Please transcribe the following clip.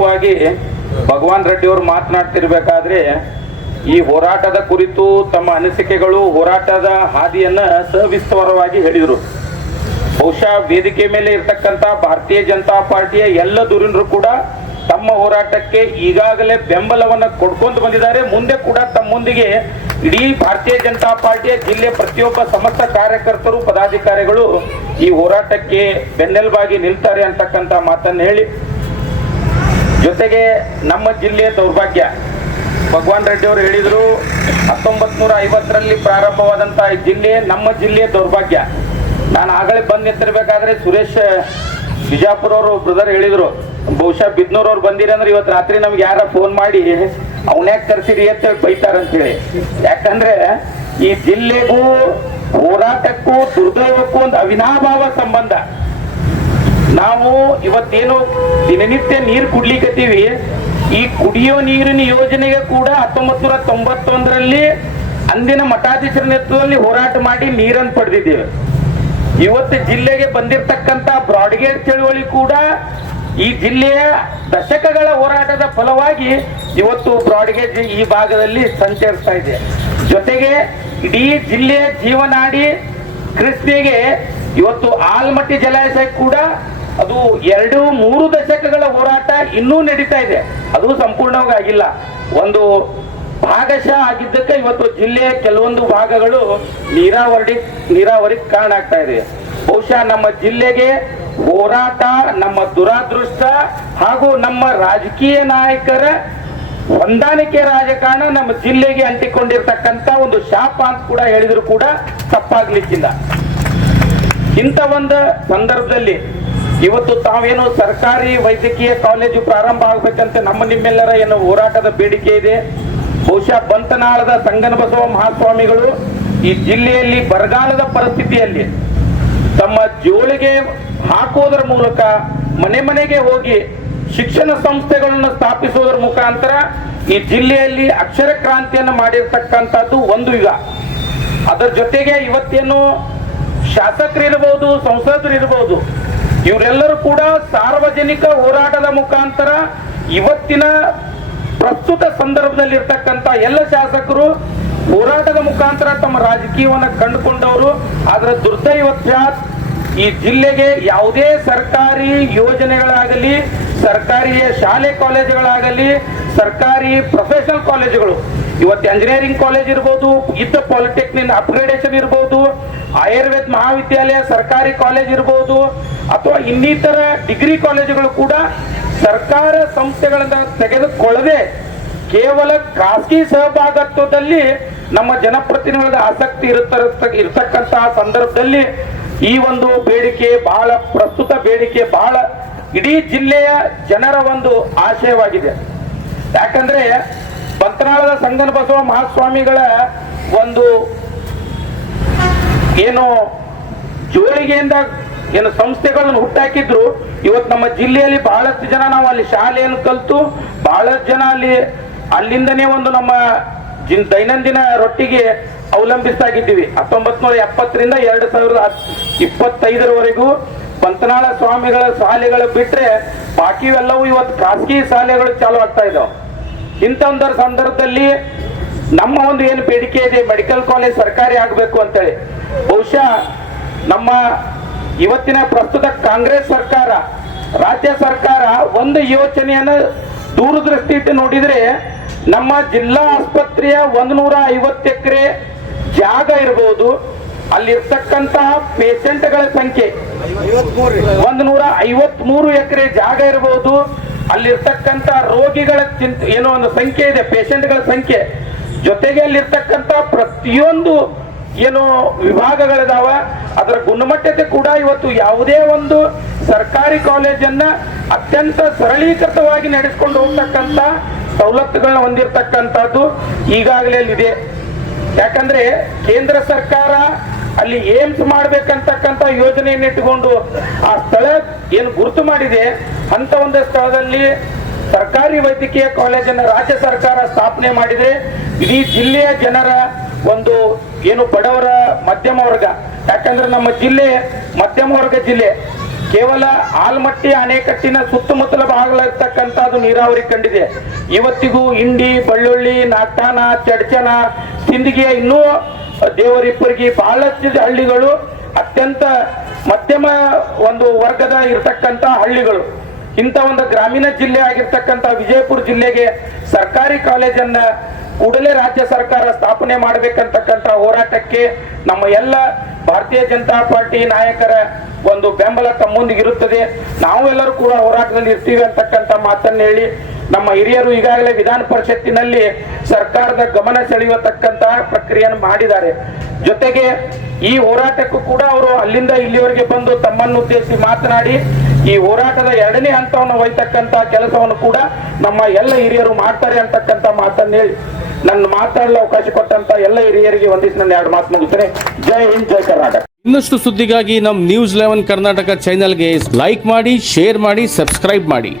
ಪ್ರಾಸ್ತಾವಿಕವಾಗಿ ಭಗವಾನ್ ರೆಡ್ಡಿ ಅವರು ಮಾತನಾಡ್ತಿರ್ಬೇಕಾದ್ರೆ ಈ ಹೋರಾಟದ ಕುರಿತು ತಮ್ಮ ಅನಿಸಿಕೆಗಳು ಹೋರಾಟದ ಹಾದಿಯನ್ನ ಸವಿಸ್ತಾರವಾಗಿ ಹೇಳಿದರು. ಬಹುಶಃ ವೇದಿಕೆ ಮೇಲೆ ಇರ್ತಕ್ಕಂಥ ಭಾರತೀಯ ಜನತಾ ಪಾರ್ಟಿಯ ಎಲ್ಲ ದುರಿನರು ಕೂಡ ತಮ್ಮ ಹೋರಾಟಕ್ಕೆ ಈಗಾಗಲೇ ಬೆಂಬಲವನ್ನ ಕೊಡ್ಕೊಂಡು ಬಂದಿದ್ದಾರೆ. ಮುಂದೆ ಕೂಡ ತಮ್ಮೊಂದಿಗೆ ಇಡೀ ಭಾರತೀಯ ಜನತಾ ಪಾರ್ಟಿಯ ಜಿಲ್ಲೆ ಪ್ರತಿಯೊಬ್ಬ ಸಮಸ್ತ ಕಾರ್ಯಕರ್ತರು, ಪದಾಧಿಕಾರಿಗಳು ಈ ಹೋರಾಟಕ್ಕೆ ಬೆನ್ನೆಲುಬಾಗಿ ನಿಲ್ತಾರೆ ಅಂತಕ್ಕಂಥ ಮಾತನ್ನು ಹೇಳಿ ಜೊತೆಗೆ ನಮ್ಮ ಜಿಲ್ಲೆಯ ದೌರ್ಭಾಗ್ಯ. ಭಗವಾನ್ ರೆಡ್ಡಿ ಅವರು ಹೇಳಿದ್ರು ಹತ್ತೊಂಬತ್ ನೂರ ಐವತ್ತರಲ್ಲಿ ಪ್ರಾರಂಭವಾದಂತಹ ಈ ಜಿಲ್ಲೆ ನಮ್ಮ ಜಿಲ್ಲೆಯ ದೌರ್ಭಾಗ್ಯ. ನಾನು ಆಗಲೇ ಬಂದು ನಿಂತಿರ್ಬೇಕಾದ್ರೆ ಸುರೇಶ್, ಬಿಜಾಪುರ ಅವರು ಬ್ರದರ್ ಹೇಳಿದ್ರು, ಬಹುಶಃ ಬಿದ್ನೂರ್ ಅವ್ರು ಬಂದಿರಿ ಅಂದ್ರೆ ಇವತ್ತು ರಾತ್ರಿ ನಮ್ಗೆ ಯಾರ ಫೋನ್ ಮಾಡಿ ಅವನ್ಯಾಕೆ ಕರ್ಸಿರಿ ಅಂತೇಳಿ ಯಾಕಂದ್ರೆ ಈ ಜಿಲ್ಲೆಗೂ ಹೋರಾಟಕ್ಕೂ ದುರ್ದೈವಕ್ಕೂ ಒಂದು ಅವಿನಾಭಾವ ಸಂಬಂಧ. ನಾವು ಇವತ್ತೇನು ದಿನನಿತ್ಯ ನೀರು ಕುಡ್ಲಿಕ್ಕತ್ತೀವಿ ಈ ಕುಡಿಯೋ ನೀರಿನ ಯೋಜನೆಗೆ ಕೂಡ ಹತ್ತೊಂಬತ್ ನೂರ ತೊಂಬತ್ತೊಂದರಲ್ಲಿ ಅಂದಿನ ಮಠಾಧೀಶರ ನೇತೃತ್ವದಲ್ಲಿ ಹೋರಾಟ ಮಾಡಿ ನೀರನ್ನು ಪಡೆದಿದ್ದೇವೆ. ಇವತ್ತು ಜಿಲ್ಲೆಗೆ ಬಂದಿರತಕ್ಕಂತ ಬ್ರಾಡ್ಗೇಜ್ ಚಳುವಳಿ ಕೂಡ ಈ ಜಿಲ್ಲೆಯ ದಶಕಗಳ ಹೋರಾಟದ ಫಲವಾಗಿ ಇವತ್ತು ಬ್ರಾಡ್ಗೇಜ್ ಈ ಭಾಗದಲ್ಲಿ ಸಂಚರಿಸ್ತಾ ಇದೆ. ಜೊತೆಗೆ ಇಡೀ ಜಿಲ್ಲೆಯ ಜೀವನಾಡಿ ಕೃಷ್ಣೆಗೆ ಇವತ್ತು ಆಲ್ಮಟ್ಟಿ ಜಲಾಶಯ ಕೂಡ ಅದು ಎರಡು ಮೂರು ದಶಕಗಳ ಹೋರಾಟ ಇನ್ನೂ ನಡೀತಾ ಇದೆ. ಅದು ಸಂಪೂರ್ಣವಾಗಿ ಆಗಿಲ್ಲ. ಒಂದು ಭಾಗಶಃ ಆಗಿದ್ದಕ್ಕೆ ಇವತ್ತು ಜಿಲ್ಲೆಯ ಕೆಲವೊಂದು ಭಾಗಗಳು ನೀರಾವರಿ ನೀರಾವರಿ ಕಾರಣ ಆಗ್ತಾ ಇದೆ. ಬಹುಶಃ ನಮ್ಮ ಜಿಲ್ಲೆಗೆ ಹೋರಾಟ, ನಮ್ಮ ದುರಾದೃಷ್ಟ ಹಾಗೂ ನಮ್ಮ ರಾಜಕೀಯ ನಾಯಕರ ಹೊಂದಾಣಿಕೆ ರಾಜಕಾರಣ ನಮ್ಮ ಜಿಲ್ಲೆಗೆ ಅಂಟಿಕೊಂಡಿರ್ತಕ್ಕಂತ ಒಂದು ಶಾಪ ಅಂತ ಕೂಡ ಹೇಳಿದ್ರು ಕೂಡ ತಪ್ಪಾಗ್ಲಿಕ್ಕಿಲ್ಲ. ಇಂಥ ಒಂದು ಸಂದರ್ಭದಲ್ಲಿ ಇವತ್ತು ತಾವೇನು ಸರ್ಕಾರಿ ವೈದ್ಯಕೀಯ ಕಾಲೇಜು ಪ್ರಾರಂಭ ಆಗ್ಬೇಕಂತ ನಮ್ಮ ನಿಮ್ಮೆಲ್ಲರ ಏನು ಹೋರಾಟದ ಬೇಡಿಕೆ ಇದೆ. ಬಹುಶಃ ಬಂತನಾಳದ ಸಂಗನ ಬಸವ ಮಹಾಸ್ವಾಮಿಗಳು ಈ ಜಿಲ್ಲೆಯಲ್ಲಿ ಬರಗಾಲದ ಪರಿಸ್ಥಿತಿಯಲ್ಲಿ ತಮ್ಮ ಜೋಳಿಗೆ ಹಾಕೋದರ ಮೂಲಕ ಮನೆ ಮನೆಗೆ ಹೋಗಿ ಶಿಕ್ಷಣ ಸಂಸ್ಥೆಗಳನ್ನು ಸ್ಥಾಪಿಸೋದರ ಮುಖಾಂತರ ಈ ಜಿಲ್ಲೆಯಲ್ಲಿ ಅಕ್ಷರ ಕ್ರಾಂತಿಯನ್ನು ಮಾಡಿರ್ತಕ್ಕಂಥದ್ದು ಒಂದು ಯುಗ. ಅದರ ಜೊತೆಗೆ ಇವತ್ತೇನು ಶಾಸಕರಿರ್ಬೋದು, ಸಂಸದರು ಇರಬಹುದು ಇವರೆಲ್ಲರೂ ಕೂಡ ಸಾರ್ವಜನಿಕ ಹೋರಾಟದ ಮುಖಾಂತರ ಇವತ್ತಿನ ಪ್ರಸ್ತುತ ಸಂದರ್ಭದಲ್ಲಿ ಇರ್ತಕ್ಕಂತ ಎಲ್ಲ ಶಾಸಕರು ಹೋರಾಟದ ಮುಖಾಂತರ ತಮ್ಮ ರಾಜಕೀಯವನ್ನು ಕಂಡುಕೊಂಡವರು. ಆದ್ರೆ ದುರ್ದೈವತ್ಯಾತ್ ಈ ಜಿಲ್ಲೆಗೆ ಯಾವುದೇ ಸರ್ಕಾರಿ ಯೋಜನೆಗಳಾಗಲಿ ಸರ್ಕಾರಿ ಶಾಲೆ ಕಾಲೇಜುಗಳಾಗಲಿ, ಸರ್ಕಾರಿ ಪ್ರೊಫೆಷನಲ್ ಕಾಲೇಜುಗಳು ಇವತ್ತು ಇಂಜಿನಿಯರಿಂಗ್ ಕಾಲೇಜ್ ಇರ್ಬೋದು, ಇದ್ದ ಪಾಲಿಟೆಕ್ನಿಕ್ ಅಪ್ಗ್ರೇಡೇಷನ್ ಇರ್ಬೋದು ಆಯುರ್ವೇದ ಮಹಾವಿದ್ಯಾಲಯ ಸರ್ಕಾರಿ ಕಾಲೇಜ್ ಇರ್ಬೋದು, ಅಥವಾ ಇನ್ನಿತರ ಡಿಗ್ರಿ ಕಾಲೇಜುಗಳು ಕೂಡ ಸರ್ಕಾರ ಸಂಸ್ಥೆಗಳಿಂದ ತೆಗೆದುಕೊಳ್ಳದೆ ಕೇವಲ ಖಾಸಗಿ ಸಹಭಾಗತ್ವದಲ್ಲಿ ನಮ್ಮ ಜನಪ್ರತಿನಿಧಿಗಳ ಆಸಕ್ತಿ ಇರುತ್ತ ಇರತಕ್ಕಂತಹ ಸಂದರ್ಭದಲ್ಲಿ ಈ ಒಂದು ಬೇಡಿಕೆ ಬಹಳ, ಪ್ರಸ್ತುತ ಬೇಡಿಕೆ ಬಹಳ ಇಡೀ ಜಿಲ್ಲೆಯ ಜನರ ಒಂದು ಆಶಯವಾಗಿದೆ. ಯಾಕಂದ್ರೆ ಬಂತನಾಳದ ಸಂಗನ ಬಸವ ಮಹಾಸ್ವಾಮಿಗಳ ಒಂದು ಏನು ಜೋಳಿಗೆಯಿಂದ ಏನು ಸಂಸ್ಥೆಗಳನ್ನು ಹುಟ್ಟಾಕಿದ್ರು. ಇವತ್ತು ನಮ್ಮ ಜಿಲ್ಲೆಯಲ್ಲಿ ಬಹಳಷ್ಟು ಜನ ನಾವು ಅಲ್ಲಿ ಶಾಲೆಯನ್ನು ಕಲಿತು, ಬಹಳಷ್ಟು ಜನ ಅಲ್ಲಿ, ಅಲ್ಲಿಂದನೇ ಒಂದು ನಮ್ಮ ದೈನಂದಿನ ರೊಟ್ಟಿಗೆ ಅವಲಂಬಿಸಾಗಿದ್ದೀವಿ ಹತ್ತೊಂಬತ್ ನೂರ ಎಪ್ಪತ್ತರಿಂದ ಎರಡು ಸಾವಿರದ ಇಪ್ಪತ್ತೈದರವರೆಗೂ ಪಂತನಾಳ ಸ್ವಾಮಿಗಳ ಶಾಲೆಗಳು ಬಿಟ್ರೆ ಬಾಕಿವೆಲ್ಲವೂ ಇವತ್ತು ಖಾಸಗಿ ಶಾಲೆಗಳು ಚಾಲು ಆಗ್ತಾ ಇದಾವೆ. ಇಂಥ ಒಂದು ಸಂದರ್ಭದಲ್ಲಿ ನಮ್ಮ ಒಂದು ಏನು ಬೇಡಿಕೆ ಇದೆ, ಮೆಡಿಕಲ್ ಕಾಲೇಜ್ ಸರ್ಕಾರಿ ಆಗಬೇಕು ಅಂತೇಳಿ. ಬಹುಶಃ ನಮ್ಮ ಇವತ್ತಿನ ಪ್ರಸ್ತುತ ಕಾಂಗ್ರೆಸ್ ಸರ್ಕಾರ, ರಾಜ್ಯ ಸರ್ಕಾರ ಒಂದು ಯೋಚನೆಯನ್ನು ದೂರದೃಷ್ಟಿ ಇಟ್ಟು ನೋಡಿದರೆ ನಮ್ಮ ಜಿಲ್ಲಾ ಆಸ್ಪತ್ರೆಯ ಒಂದು ನೂರ ಐವತ್ತು ಎಕರೆ ಜಾಗ ಇರಬಹುದು ಅಲ್ಲಿರ್ತಕ್ಕಂತಹ ಪೇಷಂಟ್ಗಳ ಸಂಖ್ಯೆ ಒಂದು ನೂರ ಐವತ್ ಮೂರು ಎಕರೆ ಜಾಗ ಇರಬಹುದು ಅಲ್ಲಿರ್ತಕ್ಕಂತ ರೋಗಿಗಳ ಏನೋ ಒಂದು ಸಂಖ್ಯೆ ಇದೆ ಪೇಷಂಟ್ಗಳ ಸಂಖ್ಯೆ. ಜೊತೆಗೆ ಅಲ್ಲಿರ್ತಕ್ಕಂತ ಪ್ರತಿಯೊಂದು ಏನು ವಿಭಾಗಗಳಿದಾವ. ಅದರ ಗುಣಮಟ್ಟತೆ ಕೂಡ ಇವತ್ತು ಯಾವುದೇ ಒಂದು ಸರ್ಕಾರಿ ಕಾಲೇಜನ್ನ ಅತ್ಯಂತ ಸರಳೀಕೃತವಾಗಿ ನಡೆಸ್ಕೊಂಡು ಹೋಗ್ತಕ್ಕಂತ ಸವಲತ್ತುಗಳನ್ನ ಹೊಂದಿರತಕ್ಕಂಥದ್ದು ಈಗಾಗಲೇ ಇದೆ ಯಾಕಂದ್ರೆ ಕೇಂದ್ರ ಸರ್ಕಾರ ಅಲ್ಲಿ ಏಮ್ಸ್ ಮಾಡ್ಬೇಕಂತಕ್ಕಂತ ಯೋಜನೆಯನ್ನು ಇಟ್ಟುಕೊಂಡು ಆ ಸ್ಥಳ ಏನು ಗುರುತು ಮಾಡಿದೆ, ಅಂತ ಒಂದು ಸ್ಥಳದಲ್ಲಿ ಸರ್ಕಾರಿ ವೈದ್ಯಕೀಯ ಕಾಲೇಜನ್ನು ರಾಜ್ಯ ಸರ್ಕಾರ ಸ್ಥಾಪನೆ ಮಾಡಿದೆ. ಇಡೀ ಜಿಲ್ಲೆಯ ಜನರ ಒಂದು ಏನು ಬಡವರ ಮಧ್ಯಮ ವರ್ಗ, ಯಾಕಂದ್ರೆ ನಮ್ಮ ಜಿಲ್ಲೆ ಮಧ್ಯಮ ವರ್ಗ ಜಿಲ್ಲೆ, ಕೇವಲ ಆಲ್ಮಟ್ಟಿ ಅಣೆಕಟ್ಟಿನ ಸುತ್ತಮುತ್ತಲ ಭಾಗಗಳಿರ್ತಕ್ಕಂಥ ಅದು ನೀರಾವರಿ ಕಂಡಿದೆ. ಇವತ್ತಿಗೂ ಇಂಡಿ ಬಳ್ಳುಳ್ಳಿ ನಾಟಾನ ಚಡ್ಚನ ಸಿಂದಿಗೆಯ ಇನ್ನೂ ದೇವರಿಪ್ಪರಿಗೆ ಬಹಳಷ್ಟು ಹಳ್ಳಿಗಳು, ಅತ್ಯಂತ ಮಧ್ಯಮ ಒಂದು ವರ್ಗದ ಇರತಕ್ಕಂತ ಹಳ್ಳಿಗಳು. ಇಂಥ ಒಂದು ಗ್ರಾಮೀಣ ಜಿಲ್ಲೆ ಆಗಿರ್ತಕ್ಕಂಥ ವಿಜಯಪುರ ಜಿಲ್ಲೆಗೆ ಸರ್ಕಾರಿ ಕಾಲೇಜನ್ನ ಕೂಡಲೇ ರಾಜ್ಯ ಸರ್ಕಾರ ಸ್ಥಾಪನೆ ಮಾಡಬೇಕಂತಕ್ಕಂಥ ಹೋರಾಟಕ್ಕೆ ನಮ್ಮ ಎಲ್ಲ ಭಾರತೀಯ ಜನತಾ ಪಾರ್ಟಿ ನಾಯಕರ ಒಂದು ಬೆಂಬಲ ತಮ್ಮೊಂದಿಗಿರುತ್ತದೆ. ನಾವೆಲ್ಲರೂ ಕೂಡ ಹೋರಾಟದಲ್ಲಿ ಇರ್ತೀವಿ ಅಂತಕ್ಕಂಥ ಮಾತನ್ನ ಹೇಳಿ ನಮ್ಮ ಹಿರಿಯರು ಈಗಾಗಲೇ ವಿಧಾನ ಪರಿಷತ್ತಿನಲ್ಲಿ ಸರ್ಕಾರದ ಗಮನ ಸೆಳೆಯತಕ್ಕಂತಹ ಪ್ರಕ್ರಿಯೆಯನ್ನು ಮಾಡಿದ್ದಾರೆ. ಜೊತೆಗೆ ಈ ಹೋರಾಟಕ್ಕೂ ಕೂಡ ಅವರು ಅಲ್ಲಿಂದ ಇಲ್ಲಿವರೆಗೆ ಬಂದು ತಮ್ಮನ್ನು ಉದ್ದೇಶಿಸಿ ಮಾತನಾಡಿ, ಈ ಹೋರಾಟದ ಎರಡನೇ ಹಂತವನ್ನು ಒಯ್ತಕ್ಕಂತ ಕೆಲಸವನ್ನು ಕೂಡ ನಮ್ಮ ಎಲ್ಲ ಹಿರಿಯರು ಮಾಡ್ತಾರೆ ಅಂತಕ್ಕಂತ ಮಾತನ್ನು ಹೇಳಿ, ನನ್ನ ಮಾತಾಡಲು ಅವಕಾಶ ಕೊಟ್ಟಂತ ಎಲ್ಲ ಹಿರಿಯರಿಗೆ ಒಂದಿಷ್ಟು ನನ್ನ ಎರಡು ಮಾತು ಮುಗಿಸ್ತೇನೆ. ಜೈ ಹಿಂದ್, ಜೈ ಕರ್ನಾಟಕ. ಇನ್ನಷ್ಟು ಸುದ್ದಿಗಾಗಿ ನಮ್ಮ ನ್ಯೂಸ್ ಲೆವೆನ್ ಕರ್ನಾಟಕ ಚಾನೆಲ್ಗೆ ಲೈಕ್ ಮಾಡಿ ಶೇರ್ ಮಾಡಿ ಸಬ್ಸ್ಕ್ರೈಬ್ ಮಾಡಿ.